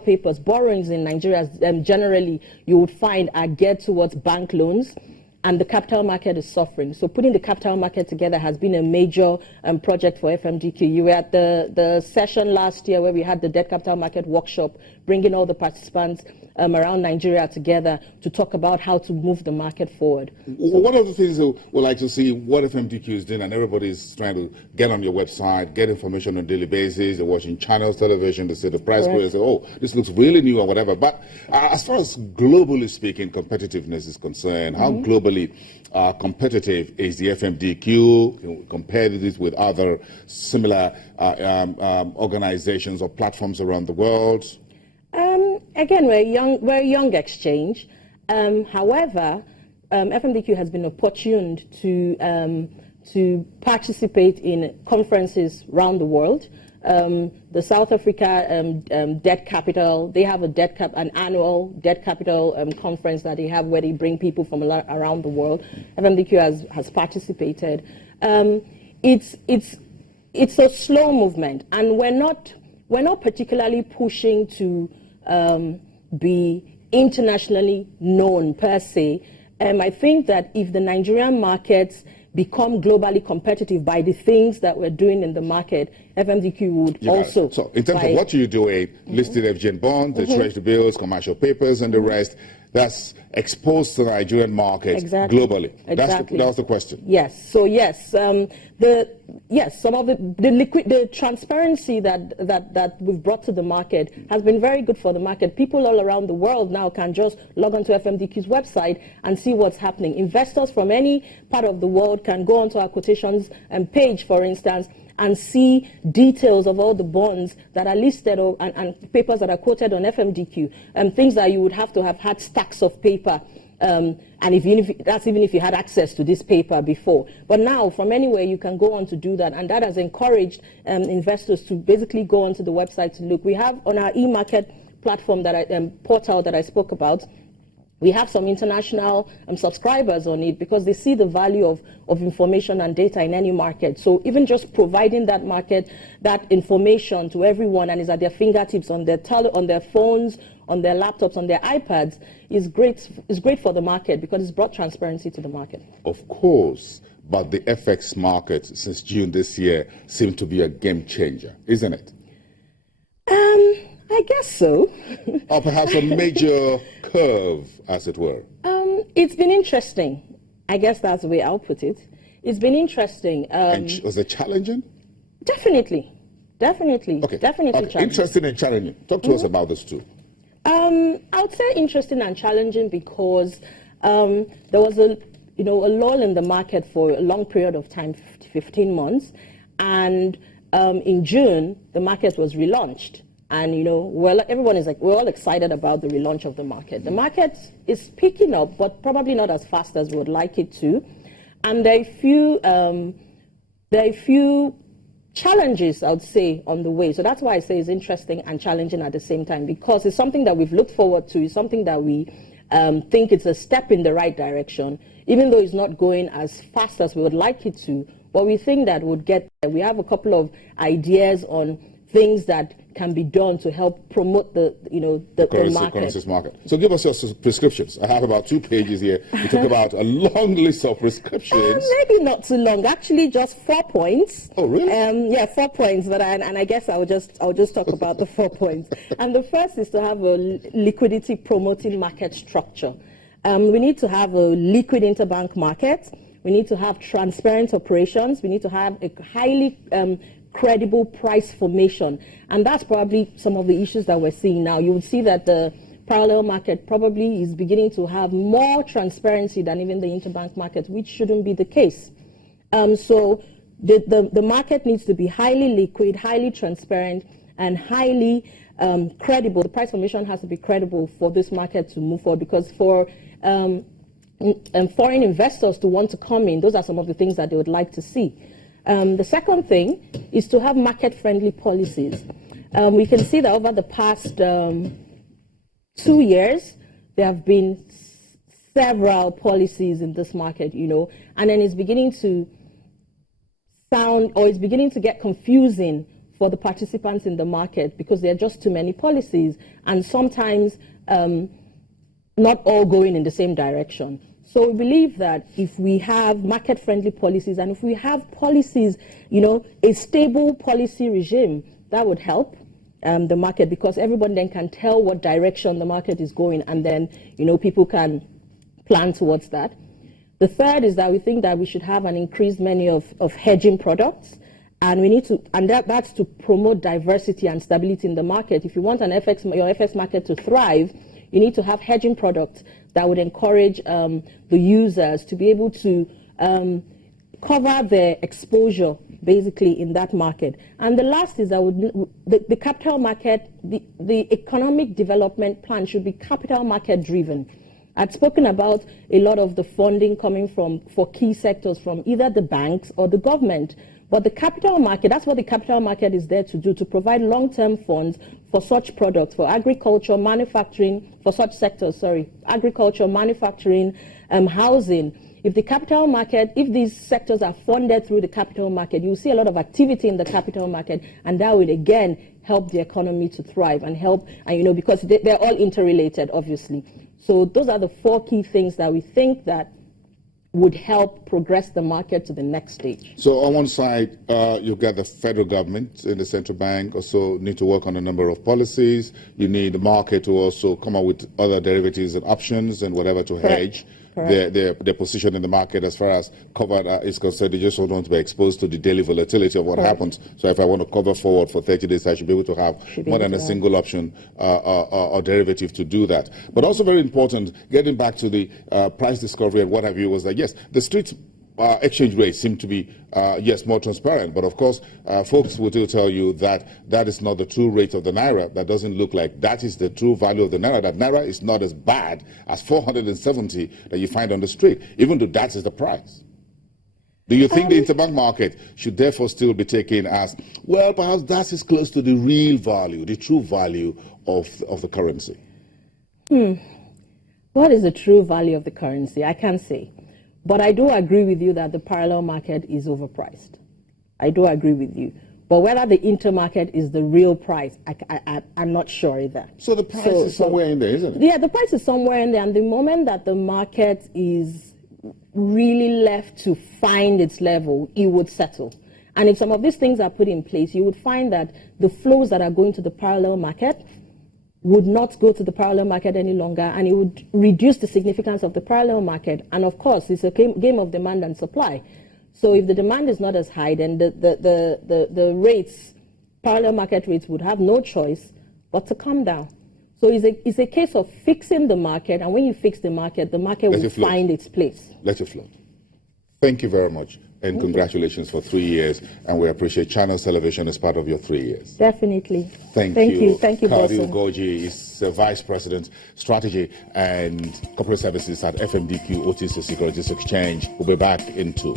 papers, borrowings in Nigeria, generally, you would find are geared towards bank loans, and the capital market is suffering. So putting the capital market together has been a major project for FMDQ. You were at the session last year where we had the debt capital market workshop, bringing all the participants around Nigeria together to talk about how to move the market forward. One of the things that we'd like to see what FMDQ is doing, and everybody's trying to get on your website, get information on a daily basis, they're watching channels, television, they see the price, they say, oh, this looks really new or whatever. But as far as globally speaking, competitiveness is concerned, how globally competitive is the FMDQ compared this with other similar organizations or platforms around the world? Again, we're a young exchange. However, FMDQ has been opportuned to participate in conferences around the world. The South Africa Debt Capital, they have an annual debt capital conference that they have where they bring people from around the world. FMDQ has participated. It's a slow movement, and we're not particularly pushing to be internationally known per se. I think that if the Nigerian markets become globally competitive by the things that we're doing in the market, FMDQ would also. So in terms of what you do, listed FGN bonds, the treasury bills, commercial papers, and the rest, that's exposed to the Nigerian market globally. Exactly. That was the question. Yes. So yes, some of the transparency that we've brought to the market has been very good for the market. People all around the world now can just log onto FMDQ's website and see what's happening. Investors from any part of the world can go onto our quotations page, for instance, and see details of all the bonds that are listed and papers that are quoted on FMDQ, things that you would have to have had stacks of paper, and even if you had access to this paper before. But now, from anywhere, you can go on to do that, and that has encouraged investors to basically go onto the website to look. We have on our e-market platform portal that I spoke about, we have some international subscribers on it because they see the value of information and data in any market. So even just providing that market, that information to everyone, and is at their fingertips on their phones, on their laptops, on their iPads, is great for the market because it's brought transparency to the market. Of course, but the FX market since June this year seemed to be a game changer, isn't it? I guess so. Or perhaps a major curve, as it were. It's been interesting. I guess that's the way I'll put it. It's been interesting. And was it challenging? Definitely. Okay. Definitely challenging. Interesting and challenging. Talk to us about this too. I would say interesting and challenging because there was a lull in the market for a long period of time, 15 months, and in June the market was relaunched. And everyone is we're all excited about the relaunch of the market. The market is picking up, but probably not as fast as we would like it to. And there are a few challenges, I would say, on the way. So that's why I say it's interesting and challenging at the same time, because it's something that we've looked forward to. It's something that we think it's a step in the right direction, even though it's not going as fast as we would like it to. But we think that would get there. We have a couple of ideas on things that can be done to help promote the market. So give us your prescriptions. I have about 2 pages here. You talk about a long list of prescriptions. Maybe not too long. Actually, just 4 points. Oh, really? 4 points. But I guess I'll just talk about the 4 points. And the first is to have a liquidity promoting market structure. We need to have a liquid interbank market. We need to have transparent operations. We need to have a highly credible price formation, and that's probably some of the issues that we're seeing now. You would see that the parallel market probably is beginning to have more transparency than even the interbank market, which shouldn't be the case. So the market needs to be highly liquid, highly transparent, and highly credible. The price formation has to be credible for this market to move forward, because for foreign investors to want to come in, those are some of the things that they would like to see. The second thing is to have market-friendly policies. We can see that over the past 2 years, there have been several policies in this market, and then it's beginning to sound, or it's beginning to get confusing for the participants in the market because there are just too many policies, and sometimes not all going in the same direction. So we believe that if we have market-friendly policies, and if we have policies, a stable policy regime, that would help the market, because everyone then can tell what direction the market is going, and then people can plan towards that. The third is that we think that we should have an increased menu of hedging products, and we need to, and that's to promote diversity and stability in the market. If you want your FX market to thrive, you need to have hedging products that would encourage the users to be able to cover their exposure basically in that market. And the last is that the capital market, the economic development plan should be capital market driven. I'd spoken about a lot of the funding coming for key sectors from either the banks or the government. But the capital market, that's what the capital market is there to do, to provide long-term funds for such products, for agriculture, manufacturing, for such sectors, agriculture, manufacturing, housing. If the capital market, if these sectors are funded through the capital market, you'll see a lot of activity in the capital market, and that will again help the economy to thrive and help, and because they're all interrelated, obviously. So those are the 4 key things that we think that would help progress the market to the next stage. So on one side, you've got the federal government and the central bank also need to work on a number of policies. You need the market to also come up with other derivatives and options and whatever to hedge their position in the market as far as cover is concerned. They just don't want to be exposed to the daily volatility of what happens. So if I want to cover forward for 30 days, I should be able to have more than a single option or derivative to do that. But also very important, getting back to the price discovery and what have you, was that, yes, the street exchange rates seem to be, yes, more transparent. But of course, folks will still tell you that that is not the true rate of the Naira. That doesn't look like that is the true value of the Naira. That Naira is not as bad as 470 that you find on the street, even though that is the price. Do you think the interbank market should therefore still be taken as, well, perhaps that is close to the real value, the true value of the currency? What is the true value of the currency? I can't say. But I do agree with you that the parallel market is overpriced. I do agree with you. But whether the intermarket is the real price, I'm not sure either. So the price is somewhere in there, isn't it? Yeah, the price is somewhere in there. And the moment that the market is really left to find its level, it would settle. And if some of these things are put in place, you would find that the flows that are going to the parallel market would not go to the parallel market any longer, and it would reduce the significance of the parallel market. And of course, it's a game of demand and supply. So if the demand is not as high, then the rates, parallel market rates, would have no choice but to come down. So it's a case of fixing the market, and when you fix the market will find its place. Let it float. Thank you very much, and congratulations for 3 years, and we appreciate Channels Television as part of your 3 years. Definitely. Thank you. Thank you, Kadi Ugoji is Vice President, Strategy and Corporate Services at FMDQ OTC Securities Exchange. We'll be back in 2.